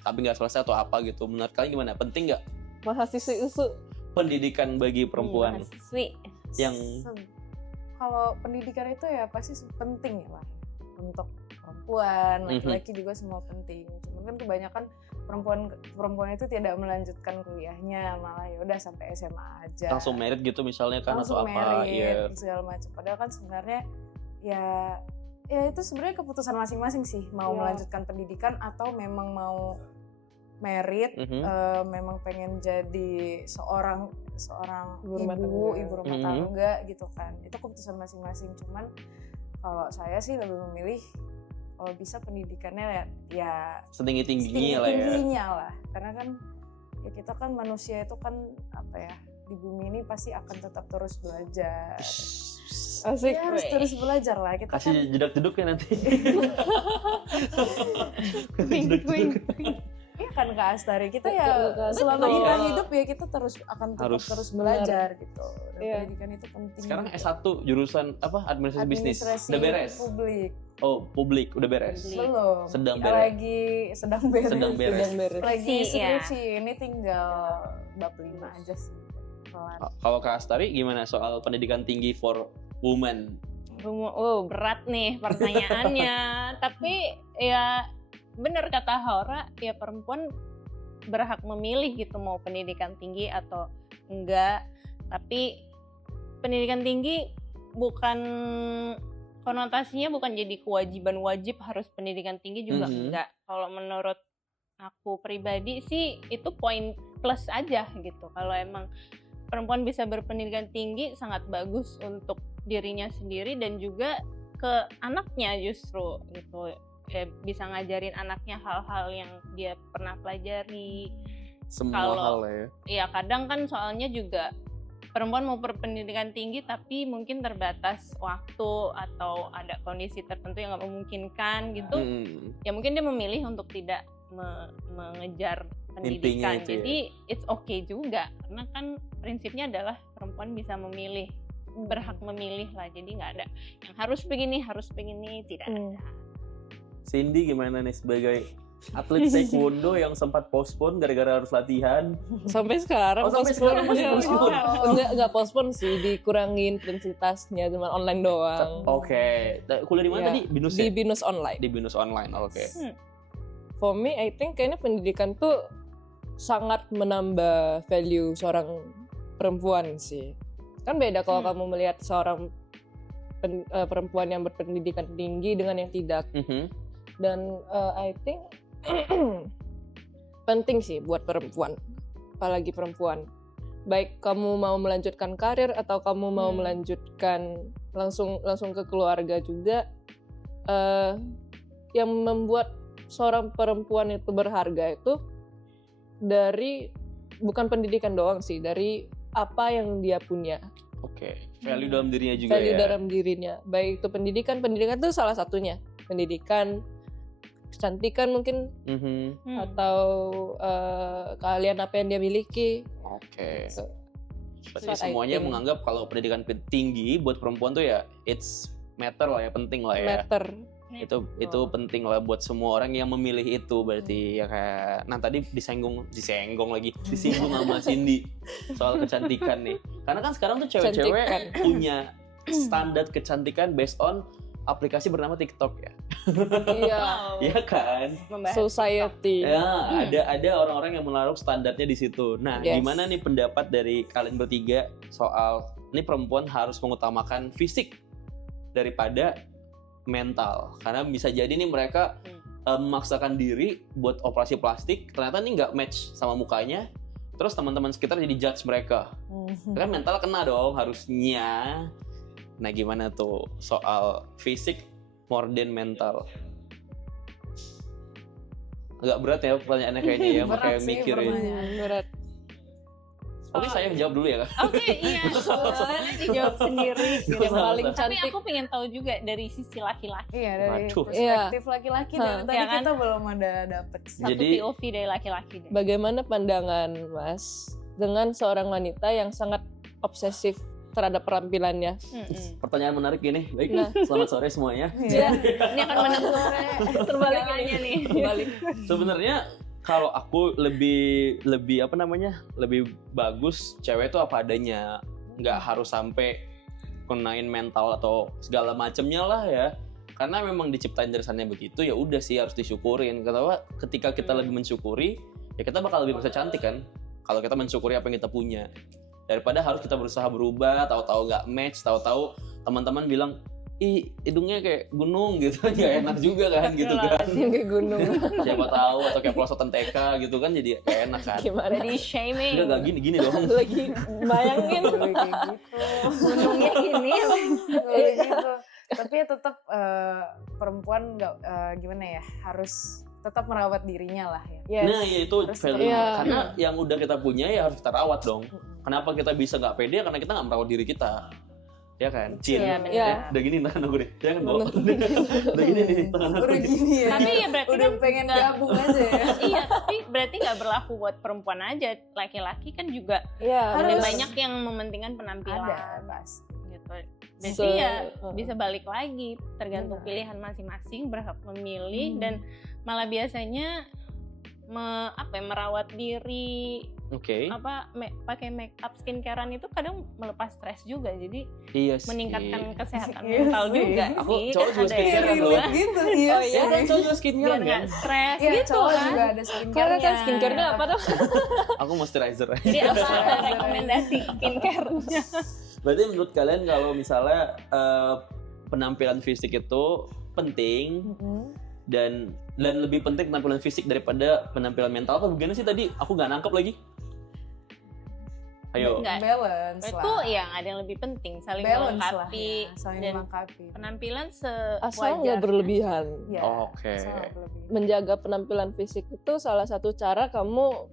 tapi nggak selesai atau apa gitu. Menurut kalian gimana? Penting nggak Mahasiswa USU. pendidikan bagi perempuan? Mahasiswi. Yang Kalau pendidikan itu ya pasti penting ya lah untuk perempuan, Mhm. laki-laki juga semua penting. Cuman kan kebanyakan perempuan itu tidak melanjutkan kuliahnya, malah ya udah sampai SMA aja. langsung merit gitu misalnya kan Langsung atau apa? merit, Iya. segala macam. Padahal kan sebenarnya ya itu sebenarnya keputusan masing-masing sih, mau Iya. melanjutkan pendidikan atau memang mau merit, Mhm. memang pengen jadi seorang Ibu rumah tangga. ibu rumah Mhm. tangga gitu kan. Itu keputusan masing-masing. Cuman kalau saya sih lebih memilih kalau bisa pendidikannya ya Setinggi-tingginya lah ya. tingginya lah. Karena kan ya kita kan manusia itu kan apa ya, di bumi ini pasti akan tetap terus belajar. Asik. Ya, harus terus belajar lah. Kita Kasih kan jedak-jeduknya nanti. Wink, wink. iya kan Kak Astari, kita Betul, ya Kak. selama Betul. kita hidup ya kita akan tetap Harus. terus belajar gitu. Dan Iya. pendidikan itu penting. Sekarang gitu. S1 jurusan apa? Administrasi bisnis. Administrasi Udah beres. Publik. Oh, publik udah beres. Belum. Sedang beres. Lagi sedang beres. Sedang beres. Sedang beres. Lagi Skripsi, ya. skripsi, ini tinggal bab 5 aja sih. Kelar. Kalau Kak Astari gimana soal pendidikan tinggi for women? berat nih pertanyaannya. Tapi ya benar kata Haura, ya perempuan berhak memilih gitu mau pendidikan tinggi atau enggak. Tapi pendidikan tinggi bukan konotasinya bukan jadi kewajiban wajib harus pendidikan tinggi juga enggak. Kalau menurut aku pribadi sih itu poin plus aja gitu. Kalau emang perempuan bisa berpendidikan tinggi sangat bagus untuk dirinya sendiri dan juga ke anaknya justru gitu. Ya, bisa ngajarin anaknya hal-hal yang dia pernah pelajari. Semua hal ya. Iya, kadang kan soalnya juga perempuan mau berpendidikan tinggi tapi mungkin terbatas waktu atau ada kondisi tertentu yang nggak memungkinkan gitu. Ya mungkin dia memilih untuk tidak mengejar pendidikan. Intinya itu jadi it's okay juga karena kan prinsipnya adalah perempuan bisa memilih, berhak memilih lah. Jadi nggak ada yang harus begini tidak ada. Cindy gimana nih sebagai atlet taekwondo yang sempat postpone gara-gara harus latihan? Sampai sekarang Sampai sekarang masih postpone. Enggak postpone sih, dikurangin intensitasnya, cuma online doang. Oke. Kuliah di mana tadi? Binus Di ya? Binus online. Di Binus online. Oke. For me, I think kayaknya pendidikan tuh sangat menambah value seorang perempuan sih. Kan beda kalau kamu melihat seorang perempuan yang berpendidikan tinggi dengan yang tidak. Dan I think penting sih buat perempuan, apalagi perempuan. Baik kamu mau melanjutkan karir atau kamu mau melanjutkan langsung ke keluarga juga, yang membuat seorang perempuan itu berharga itu dari bukan pendidikan doang sih, dari apa yang dia punya. Oke. Value dalam dirinya juga Value ya. dalam dirinya, baik itu pendidikan itu salah satunya. Pendidikan, kecantikan mungkin, atau kalian apa yang dia miliki. Oke. So, Berarti what I semuanya think. menganggap kalau pendidikan tinggi buat perempuan tuh ya it's matter lah ya, penting lah ya. Matter. Itu penting lah buat semua orang yang memilih itu. Berarti ya kayak tadi disinggung sama Cindy soal kecantikan nih. Karena kan sekarang tuh cewek-cewek Kecantikan. punya standar kecantikan based on aplikasi bernama TikTok ya. Iya. Iya kan? Society. Ya, ada orang-orang yang menaruh standarnya di situ. Nah, Yes. gimana nih pendapat dari kalian bertiga soal ini perempuan harus mengutamakan fisik daripada mental? Karena bisa jadi nih mereka memaksakan diri buat operasi plastik, ternyata nih nggak match sama mukanya. Terus teman-teman sekitar jadi judge mereka. Kan mental kena dong harusnya. Nah, gimana tuh soal fisik more than mental? Agak berat ya pertanyaannya kayaknya ya, makanya mikirin. Berat. Oke, saya yang jawab dulu ya, Kak. Oke, iya. Boleh dijawab sendiri. Yang paling Tapi cantik. aku pengen tahu juga dari sisi laki-laki. Iya, dari Waduh. perspektif laki-laki dan tadi Ya kan? kita belum ada dapet. Satu Jadi- POV dari laki-laki deh. Bagaimana pandangan Mas dengan seorang wanita yang sangat obsesif terhadap penampilannya? Pertanyaan menarik gini. Baik, Nah. selamat sore semuanya. Iya. Ini akan menentukan segalanya nih. Balik. Sebenarnya kalau aku lebih bagus cewek itu apa adanya, nggak harus sampai kenain mental atau segala macemnya lah ya. Karena memang diciptain dasarnya begitu, ya udah sih harus disyukurin. Karena ketika kita lebih mensyukuri, ya kita bakal lebih bisa cantik kan. Kalau kita mensyukuri apa yang kita punya, daripada harus kita berusaha berubah, tahu-tahu nggak match, tahu-tahu teman-teman bilang, ih hidungnya kayak gunung gitu, nggak enak juga kan gitu kan. Yang kayak gunung. Siapa tahu, atau kayak pelosotan TK gitu kan, jadi kayak enak kan. Gimana? Jadi shaming. Enggak gini dong. Lagi bayangin. Kayak gitu. Gunungnya gini. Kayak gitu. Tapi ya tetap perempuan nggak gimana ya, harus tetap merawat dirinya lah ya. Yes. Nah ya itu Harus value. iya. Karena yang udah kita punya ya harus kita rawat dong. Kenapa kita bisa nggak pede? Karena kita nggak merawat diri kita. Ya kan? Cin. Iya, benar. Iya. Udah gini tangan aku deh. Jangan bawa. Udah gini nih tangan aku. Udah gini ya. Tapi ya berarti udah kan pengen nggak- gabung aja ya. Iya, tapi berarti nggak berlaku buat perempuan aja. Laki-laki kan juga Iya. ada Harus. banyak yang mementingkan penampilan. Ada pasti. Gitu. Berarti So, ya bisa balik lagi, tergantung pilihan masing-masing, berhak memilih dan malah biasanya merawat diri Oke. pakai make up skincarean itu kadang melepas stres juga, jadi Iya sih. meningkatkan kesehatan Iya mental sih. juga Aku sih. cowok juga Ada ya. skincare loh. gitu, iya Oh, iya? Ya kan cowok juga Biar skincare nggak kan. stres Iya, gitu cowok kan. juga ada Karena skincare-nya. kan skincare-nya apa dong? Aku moisturizer. Jadi apa rekomendasi skincare-nya? Berarti menurut kalian kalau misalnya penampilan fisik itu penting dan lebih penting penampilan fisik daripada penampilan mental apa gimana sih tadi? Aku nggak nangkep lagi. Ayo. Enggak. Balance Itu lah. yang ada yang lebih penting, saling Balance lah melengkapi ya, saling dan melengkapi. penampilan Asal nggak sewajarnya. berlebihan. Ya, Oke. sangat berlebihan. Menjaga penampilan fisik itu salah satu cara kamu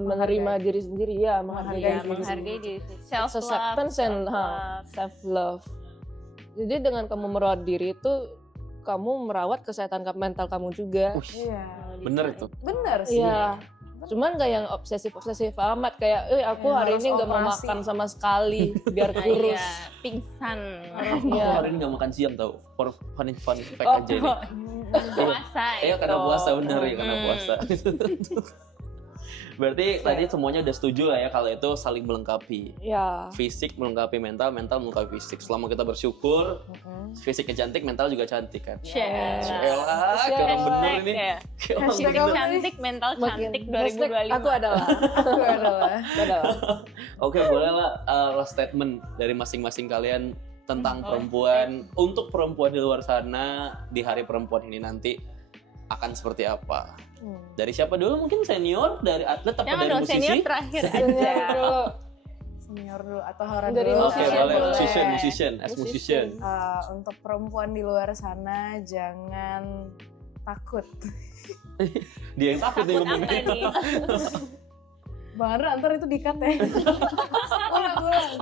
menerima Menghargai. diri sendiri ya, Menghargai Ya, menghargai diri self Self-acceptance and self-love. Jadi dengan kamu merawat diri itu kamu merawat kesehatan mental kamu juga. Iya. Bener itu. Bener sih. Iya. Cuman gak yang obsesif amat kayak, aku Yang hari harus ini nggak mau operasi. makan sama sekali biar kurus. pingsan. Aku Iya. hari ini nggak makan siang tau. For fun fact Oh, aja nih. Puasa Iya karena itu. puasa bener ya karena Hmm. puasa. Berarti tadi semuanya udah setuju lah ya kalau itu saling melengkapi. Ya. Fisik melengkapi mental, mental melengkapi fisik. Selama kita bersyukur, fisiknya cantik, mental juga cantik kan. Share. Elah, kayak orang bener ini. Ya. Kayak orang Fisik bener. cantik, mental cantik 2025. Aku adalah. Aku adalah. Oke, boleh lah last statement dari masing-masing kalian tentang perempuan. Untuk perempuan di luar sana di hari perempuan ini nanti akan seperti apa? Dari siapa dulu? Mungkin senior, dari atlet, apa Jangan dari dong, musisi? senior terakhir Senior aja. dulu. Senior dulu atau Hara Dari dulu. Oke, musician boleh. boleh. Musician, as musician. Untuk perempuan di luar sana jangan takut. Dia yang takut nih Takut apa ngomongnya. nih? Bang Andra ntar itu di-cut ya. ulang.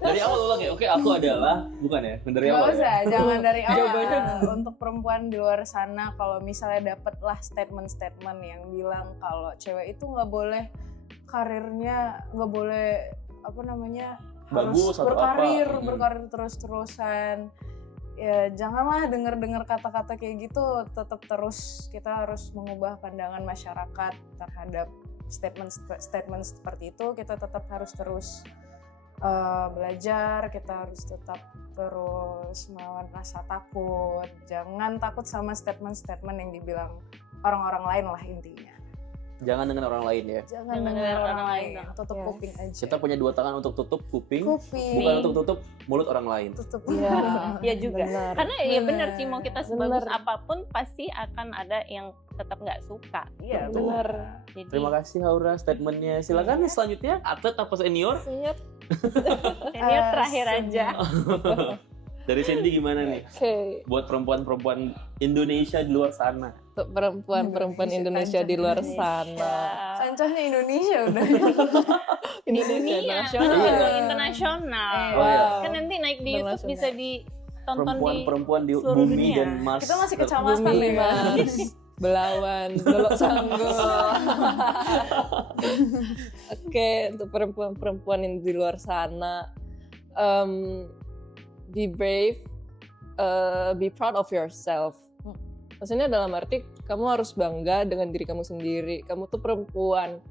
Dari awal ulang ya. Oke, aku adalah bukan ya? Dari Gak awal ya. usah, jangan dari awal. Untuk perempuan di luar sana, kalau misalnya dapatlah statement-statement yang bilang kalau cewek itu nggak boleh karirnya, nggak boleh apa namanya Bagus harus atau berkarir, apa. berkarir terus-terusan. Ya janganlah dengar-dengar kata-kata kayak gitu. Tetap terus kita harus mengubah pandangan masyarakat terhadap statement seperti itu. Kita tetap harus terus belajar, kita harus tetap terus melawan rasa takut. Jangan takut sama statement-statement yang dibilang orang-orang lain lah intinya. Jangan dengan orang lain ya. Jangan Jangan dengar orang orang lain. lain, tutup Yes. kuping aja. Kita punya dua tangan untuk tutup kuping, kuping, bukan untuk tutup mulut orang lain. tutup. Iya. Iya juga. Benar. Karena ya benar sih, mau kita sebagus Benar. apapun pasti akan ada yang tetap nggak suka. Iya, Betul. Benar. Jadi Terima kasih Haura statementnya. Silakan selanjutnya atlet apa senior? Senior. senior terakhir aja. Dari Cindy gimana nih? Oke. Buat perempuan-perempuan Indonesia di luar sana. Untuk perempuan-perempuan Indonesia di luar sana. Sancohnya Indonesia udah. Di dunia, nasional. juga internasional. Wow. Kan nanti naik di YouTube Internasional. bisa ditonton di Perempuan-perempuan di seluruh bumi dunia. dan Mars. Kita masih kecamatan Bumi ya. Mars, Belawan, Dolok Sanggul. Oke, untuk perempuan-perempuan yang di luar sana, be brave, be proud of yourself. Maksudnya dalam arti kamu harus bangga dengan diri kamu sendiri. Kamu tuh perempuan.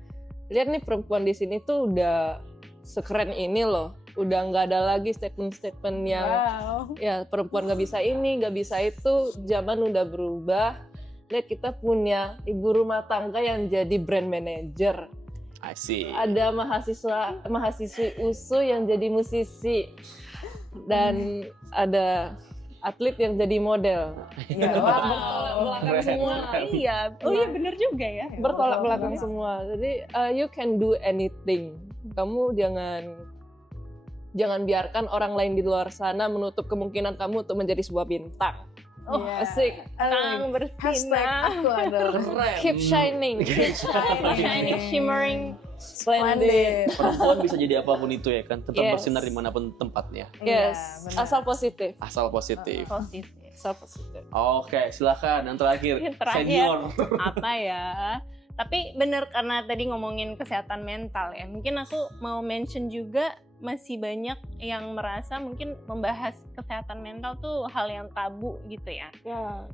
Lihat nih perempuan di sini tuh udah sekeren ini loh. Udah nggak ada lagi statement-statement yang Wow. ya perempuan nggak bisa ini, nggak bisa itu. Zaman udah berubah. Lihat kita punya ibu rumah tangga yang jadi brand manager. Asik. Ada mahasiswi USU yang jadi musisi. Dan ada atlet yang jadi model. Ya, wow. Belakang semua. Iya, oh iya bener juga ya. Bertolak belakang semua. Jadi you can do anything. Kamu jangan biarkan orang lain di luar sana menutup kemungkinan kamu untuk menjadi sebuah bintang. Oh, Iya. asik. Sang Hashtag bersinar, aku adalah Keep shining. shining, shimmering. Splendid. Perempuan bisa jadi apapun itu ya kan, tetap Yes. bersinar dimanapun tempatnya. Yes, benar. asal positif. Asal positif. Positif. Asal positif. Oke, silakan. Yang terakhir, Yang terakhir. senior. Apa ya? Tapi bener karena tadi ngomongin kesehatan mental ya. Mungkin aku mau mention juga masih banyak yang merasa mungkin membahas kesehatan mental tuh hal yang tabu gitu ya. Ya.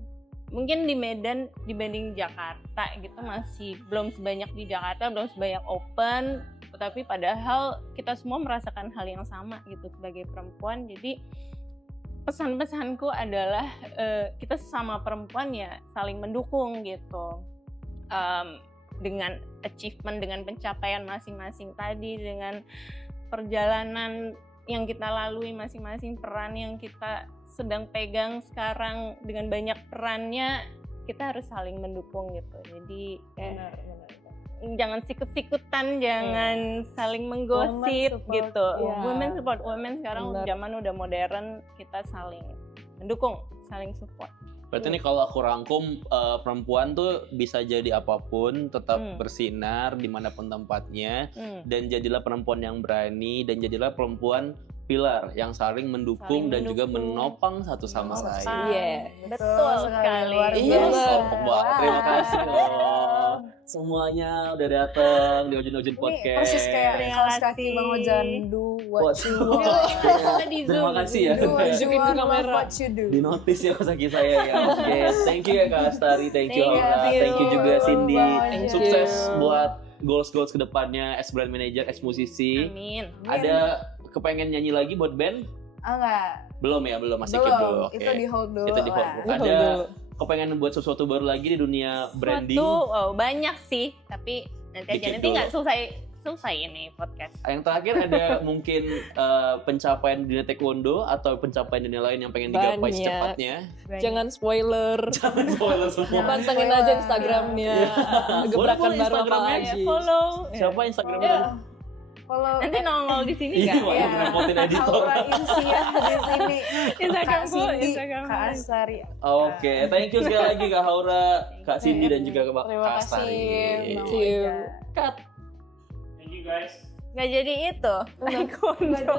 mungkin di Medan dibanding Jakarta gitu masih belum sebanyak di Jakarta, belum sebanyak open, tapi padahal kita semua merasakan hal yang sama gitu sebagai perempuan. Jadi pesan-pesanku adalah kita sesama perempuan ya saling mendukung gitu, dengan achievement, dengan pencapaian masing-masing tadi, dengan perjalanan yang kita lalui masing-masing, peran yang kita sedang pegang sekarang dengan banyak perannya, kita harus saling mendukung gitu. Jadi jangan sikut-sikutan, jangan saling menggosip gitu. Women support women, sekarang zaman udah modern, kita saling mendukung, saling support. Berarti ini kalau aku rangkum, perempuan tuh bisa jadi apapun, tetap bersinar dimanapun tempatnya, dan jadilah perempuan yang berani, dan jadilah perempuan pilar yang saling mendukung dan juga menopang satu sama lain. Iya, betul sekali. Luar Iya, biasa. terima kasih loh. Semuanya udah datang di Ojin Podcast. Persis kayak Terima kaos kaki kasih. Bang Ojan, do what you want. Kita di Terima Zoom. kasih ya. Do what you Tunjukin ke want, love kamera. what you do. Di notice ya kaos kaki saya ya. Oke, thank you ya Kak Astari, thank you Thank Aura, you. thank you juga Cindy. Bang Ojan. Sukses buat goals kedepannya as brand manager, as musisi. Amin. Ada kepengen nyanyi lagi buat band? Enggak. Belum ya, belum, masih keep dulu. Belum, Oke. itu di hold dulu Itu di hold. lah. Ada kepengen buat sesuatu baru lagi di dunia branding? Banyak sih, tapi nanti aja, Dikit nanti nggak dulu. selesai ini podcast. Yang terakhir ada mungkin pencapaian di dunia taekwondo atau pencapaian di dunia lain yang pengen digapai Banyak. secepatnya? Jangan spoiler. Jangan spoiler semua. Pantengin aja Instagramnya. Gebrakan Boleh baru apa Instagramnya. lagi. Follow. Siapa Instagramnya? Ya. Kalau Nanti nongol di sini Iya, nggak? Wah, ngerepotin editor. Aura Insia di sini. Instagramku, Kak Cindy, Instagramku. Kak Astari. Oke, thank you sekali lagi Kak Haura, Kak Cindy dan juga Kak Terima Astari. kasih. Bang See you. Ojan. Cut. Thank you guys. Nggak jadi itu. Taekwondo.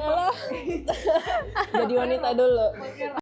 Jadi wanita dulu.